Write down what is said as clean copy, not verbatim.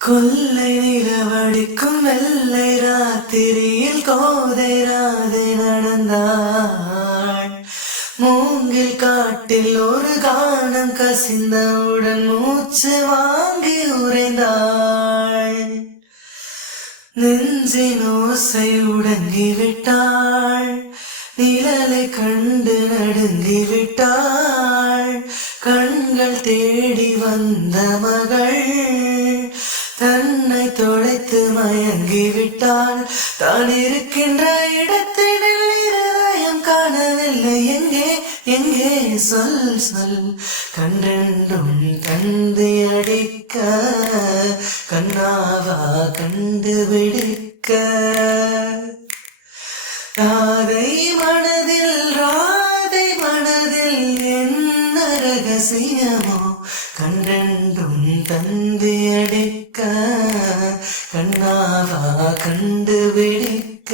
கொல்லை நிலவடிக்கும் வெள்ளை ராத்திரியில் கோதை ராதை நடந்தாள். மூங்கில் காட்டில் ஒரு கானம் கசிந்தவுடன் மூச்சு வாங்கி உறைந்தாள். நெஞ்சின் ஓசை உடங்கிவிட்டாள். நிழலை கண்டு நடுங்கிவிட்டாள். கண்கள் தேடி வந்த மகள் தன்னை தொலைத்து மயங்கிவிட்டாள். தான் இருக்கின்ற இடத்தினில் இருதயம் காணவில்லை. எங்கே எங்கே சொல் சொல். கண்டென்றும் கண்டு அடிக்க கண்ணாவா கண்டுபிடிக்க. ராதை மனதில் என்ன ரகசியமோ கண்டென்றும் தந்தி அடிக்க கண்ணாவா கண்டுபிடிக்க.